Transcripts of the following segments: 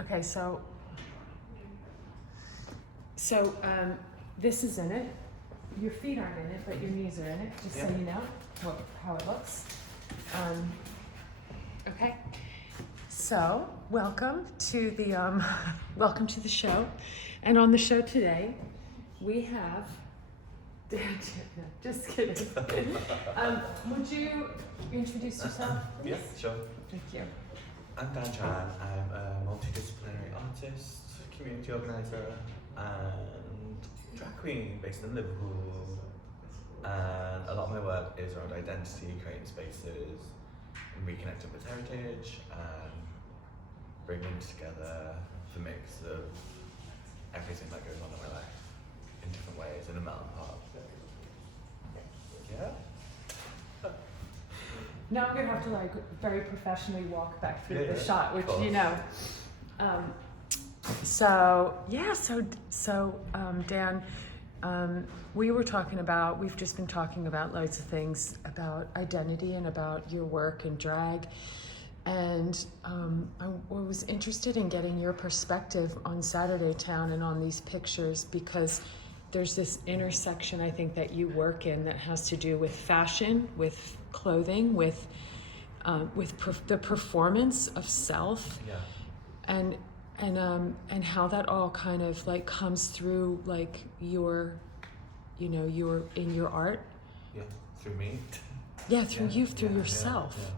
Okay, so this is in it. Your feet aren't in it, but your knees are in it, just so you know how it looks. Okay, so welcome to the welcome to the show. And on the show today, we have just kidding. Would you introduce yourself, please? Yeah, sure. Thank you. I'm Dan Chan. I'm a multidisciplinary artist, community organiser, and drag queen based in Liverpool. And a lot of my work is around identity, creating spaces, and reconnecting with heritage, and bringing together the mix of everything that goes on in my life in different ways in a melting pot. Yeah. Now I'm gonna have to like very professionally walk back through the Yeah, shot, which of you know. Dan, we've just been talking about loads of things about identity and about your work and drag. And I was interested in getting your perspective on Saturday Town and on these pictures, because there's this intersection I think that you work in that has to do with fashion, with clothing, with the performance of self, and how that all kind of like comes through like your in your art. Yeah, through me. Yeah, through yourself. Yeah.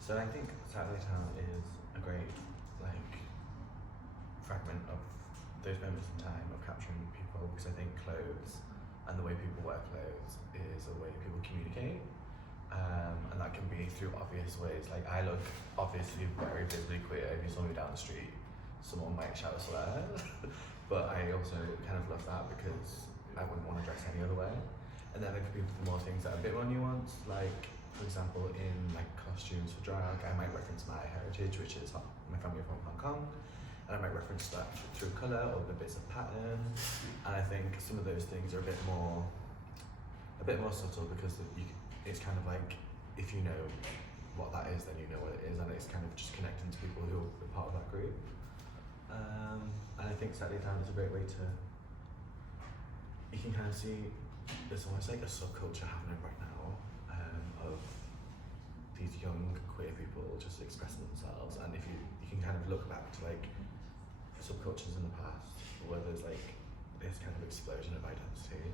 So I think Saturday Town is a great fragment of those moments in time of capturing people, because I think clothes and the way people wear clothes is a way people communicate, and that can be through obvious ways. Like I look obviously very visibly queer. If you saw me down the street, someone might shout a slur, but I also kind of love that because I wouldn't want to dress any other way. And then there could be more things that are a bit more nuanced, like for example in like costumes for drag, I might reference my heritage, which is my family from Hong Kong, and I might reference that through colour or the bits of pattern. And I think some of those things are a bit more subtle, because it's kind of like, if you know what that is, then you know what it is, and it's kind of just connecting to people who are part of that group. And I think Saturday Town is a great way to, you can kind of see there's almost like a subculture happening right now of these young queer people just expressing themselves. And if you can kind of look back to like subcultures in the past where there's like this kind of explosion of identity,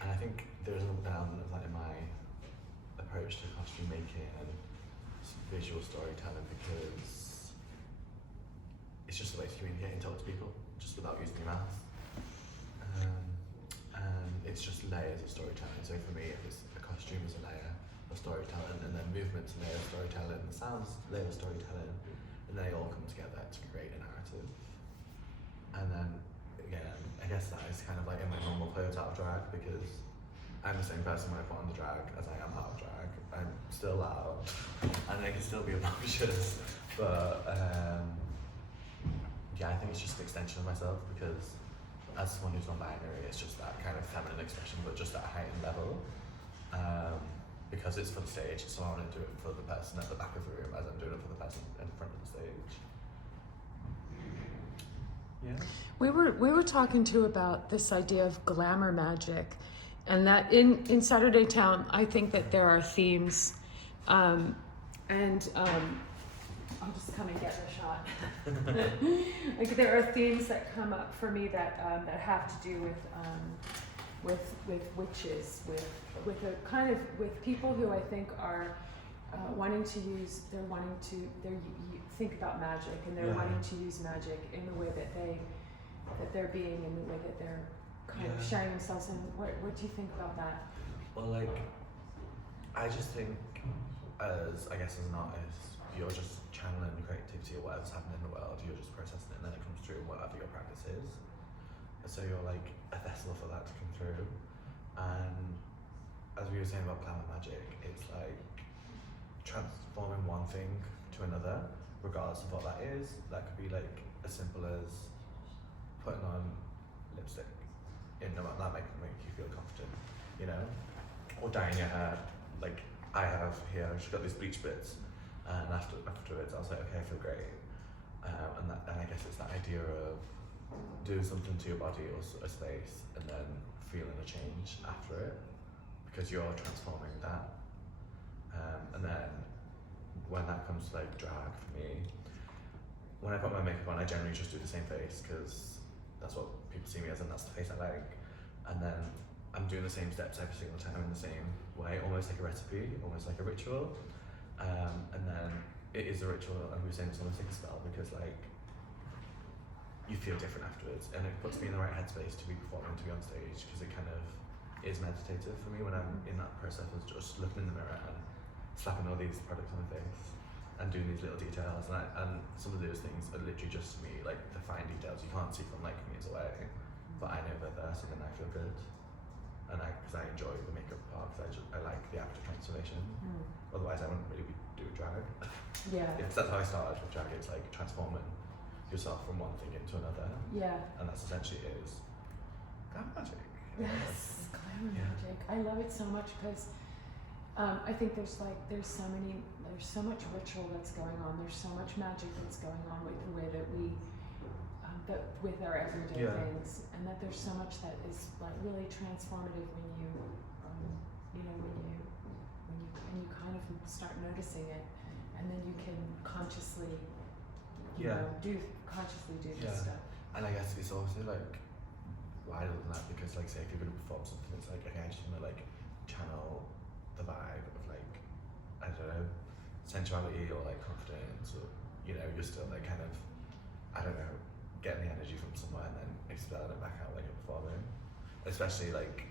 and I think there's an element of that in my approach to costume making and visual storytelling, because it's just a way to communicate and talk to people just without using your mouth. And it's just layers of storytelling. So for me, a costume is a layer of storytelling, and then movement's a layer of storytelling, and sounds a layer of storytelling, and they all come together to create a narrative. And then again, I guess that is kind of like in my normal clothes out of drag, because I'm the same person when I put on the drag as I am out of drag. I'm still loud, and I can still be obnoxious, but I think it's just an extension of myself, because as someone who's non-binary, it's just that kind of feminine expression, but just at a heightened level, because it's for the stage, so I want to do it for the person at the back of the room as I'm doing it for the person in front of the stage. Yeah. We were talking too about this idea of glamour magic, and that in Saturday Town, I think that there are themes, and I'll just come and get the shot. Like there are themes that come up for me that have to do with witches, with a kind of with people who I think are they think about magic, and they're wanting to use magic in the way that they're being, in the way that they're kind of sharing themselves. And what do you think about that? Well, like, I just think as an artist, you're just channeling the creativity of whatever's happening in the world, you're just processing it, and then it comes through in whatever your practice is. So you're like a vessel for that to come through. And as we were saying about glamour magic, it's like transforming one thing to another, regardless of what that is. That could be like as simple as putting on lipstick in that might make you feel confident, you know? Or dyeing your hair. Like I have here, I've just got these bleach bits, And afterwards, I was like, okay, I feel great. And I guess it's that idea of doing something to your body or a space and then feeling a change after it because you're transforming that. And then when that comes to like drag for me, when I put my makeup on, I generally just do the same face because that's what people see me as and that's the face I like. And then I'm doing the same steps every single time in the same way, almost like a recipe, almost like a ritual. And then it is a ritual, and we were saying it's almost like a spell because like you feel different afterwards, and it puts me in the right headspace to be performing, to be on stage, because it kind of is meditative for me when I'm in that process of just looking in the mirror and slapping all these products on my face and doing these little details, and some of those things are literally just me, like the fine details you can't see from like meters away, but I know they're there, so then I feel good, and because I enjoy the makeup part, because I like the after transformation. Otherwise I wouldn't really be doing drag. Yeah. Yes, that's how I started with drag. It's like transforming yourself from one thing into another. Yeah. And that's essentially it is glamour magic. Yes, glamour Yeah. magic. I love it so much because I think there's so much ritual that's going on. There's so much magic that's going on with the way that we, with our everyday Yeah. things, and that there's so much that is like really transformative when you, when you kind of start noticing it, and then you can consciously, consciously do this Yeah. stuff. And I guess it's also like wider than that because like say if you're gonna perform something, it's like okay, I just wanna like channel the vibe of like I don't know, sensuality or like confidence, or you're still like kind of I don't know, getting the energy from somewhere and then expelling it back out like you're performing. Especially like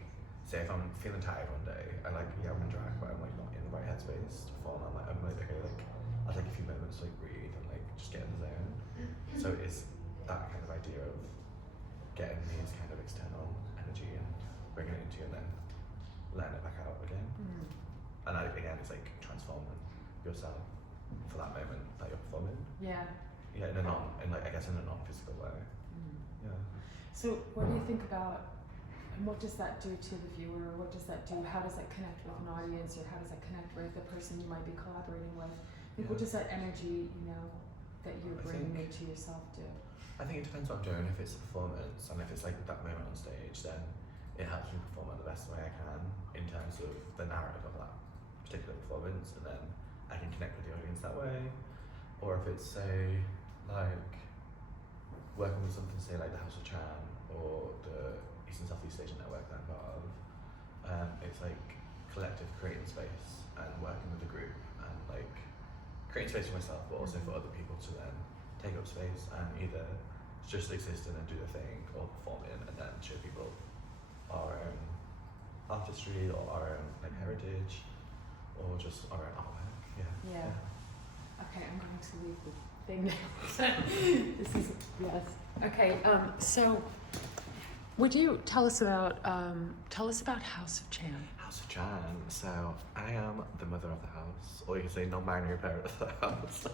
say if I'm feeling tired one day, I'm in drag but I'm like not in the right headspace to perform. I'm like okay, like I'll take a few moments to like breathe and like just get in the zone. So it's that kind of idea of getting these kind of external energy and bringing it into you and then letting it back out again. And again, it's like transforming yourself for that moment that you're performing. Yeah. Yeah, in a non-physical way. Yeah. So what do you think about, and what does that do to the viewer? What does that do? How does that connect with an audience, or how does that connect with the person you might be collaborating with? What does that energy, that you're bringing into yourself do? I think it depends what I'm doing. If it's a performance and if it's like that moment on stage, then it helps me perform it the best way I can in terms of the narrative of that particular performance, and then I can connect with the audience that way. Or if it's say like working with something say like the House of Chan or the East and Southeast Asian Network that I'm part of, it's like collective creating space and working with the group and like creating space for myself but also for other people to then take up space and either just exist in and do the thing or perform in and then show people our own artistry or our own like heritage or just our own artwork. Yeah. Okay, I'm going to leave the thing now. This is, yes. Okay, so would you tell us about House of Chan? House of Chan. So I am the mother of the house, or you could say non-binary parent of the house.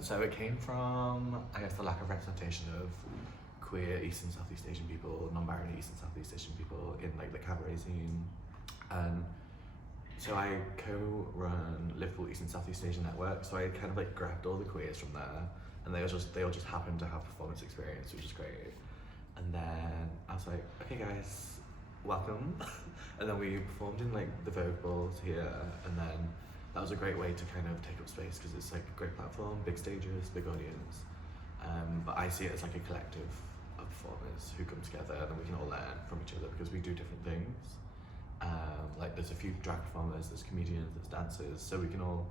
So it came from, I guess, the lack of representation of queer East and Southeast Asian people, non-binary East and Southeast Asian people in like the cabaret scene. So I co-run Liverpool East and Southeast Asian Network. So I kind of like grabbed all the queers from there, and they all just happened to have performance experience, which is great. And then I was like, okay guys, welcome. And then we performed in like the Vogue Balls here, and then that was a great way to kind of take up space because it's like a great platform, big stages, big audience. But I see it as like a collective of performers who come together and we can all learn from each other because we do different things. Like there's a few drag performers, there's comedians, there's dancers, so we can all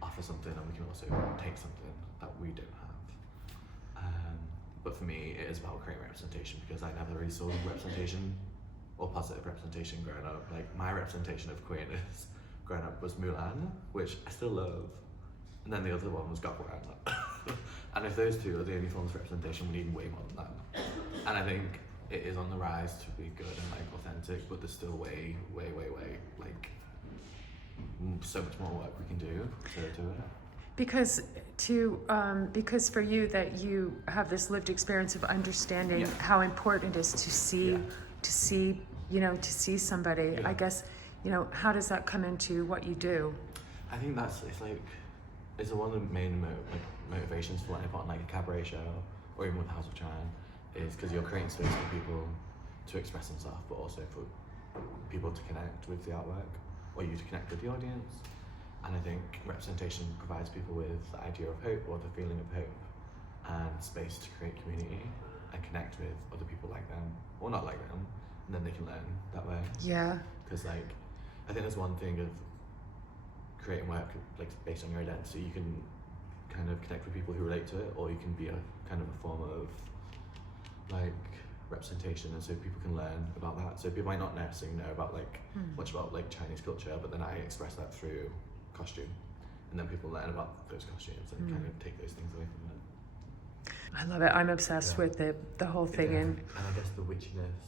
offer something and we can also take something that we don't have. But for me, it is about creating representation because I never really saw representation or positive representation growing up. Like my representation of queerness growing up was Mulan, which I still love, and then the other one was Gokwan. And if those two are the only forms of representation, we need way more than that. And I think it is on the rise to be good and like authentic, but there's still way like so much more work we can do to do it. Because for you that you have this lived experience of understanding how important it is to see somebody. Yeah. I guess how does that come into what you do? I think it's like is one of the main motivations for like putting like a cabaret show or even with the House of Chan is because you're creating space for people to express themselves, but also for people to connect with the artwork or you to connect with the audience. And I think representation provides people with the idea of hope or the feeling of hope and space to create community and connect with other people like them or not like them, and then they can learn that way. Yeah. Because like I think there's one thing of creating work like based on your identity. You can kind of connect with people who relate to it, or you can be a kind of a form of like representation, and so people can learn about that. So people might not necessarily know about like much about like Chinese culture, but then I express that through costume, and then people learn about those costumes and kind of take those things away from it. I love it. I'm obsessed with the whole thing. Yeah. And And I guess the witchiness.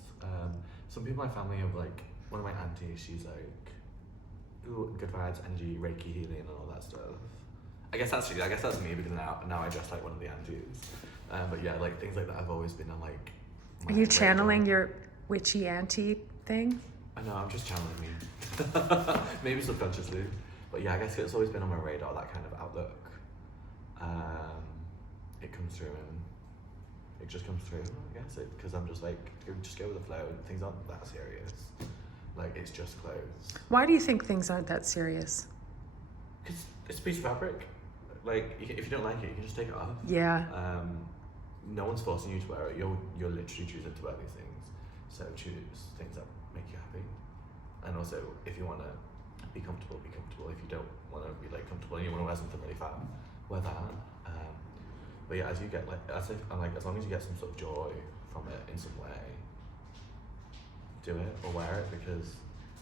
Some people in my family have like, one of my aunties, she's like, ooh, good vibes, energy, Reiki healing and all that stuff. I guess that's me, because now I dress like one of the aunties. But yeah, like things like that have always been on like are you channeling your witchy auntie thing? I know, I'm just channeling me. Maybe subconsciously. But yeah, I guess it's always been on my radar, that kind of outlook. It comes through and it just comes through, I guess, because I'm just like, just go with the flow, and things aren't that serious. Like, it's just clothes. Why do you think things aren't that serious? Because it's a piece of fabric. Like, if you don't like it, you can just take it off. Yeah. No one's forcing you to wear it. You're literally choosing to wear these things. So choose things that make you happy. And also, if you want to be comfortable, be comfortable. If you don't want to be like comfortable and you want to wear something really fab, wear that. But yeah, as you get like, as long as you get some sort of joy from it in some way, do it or wear it, because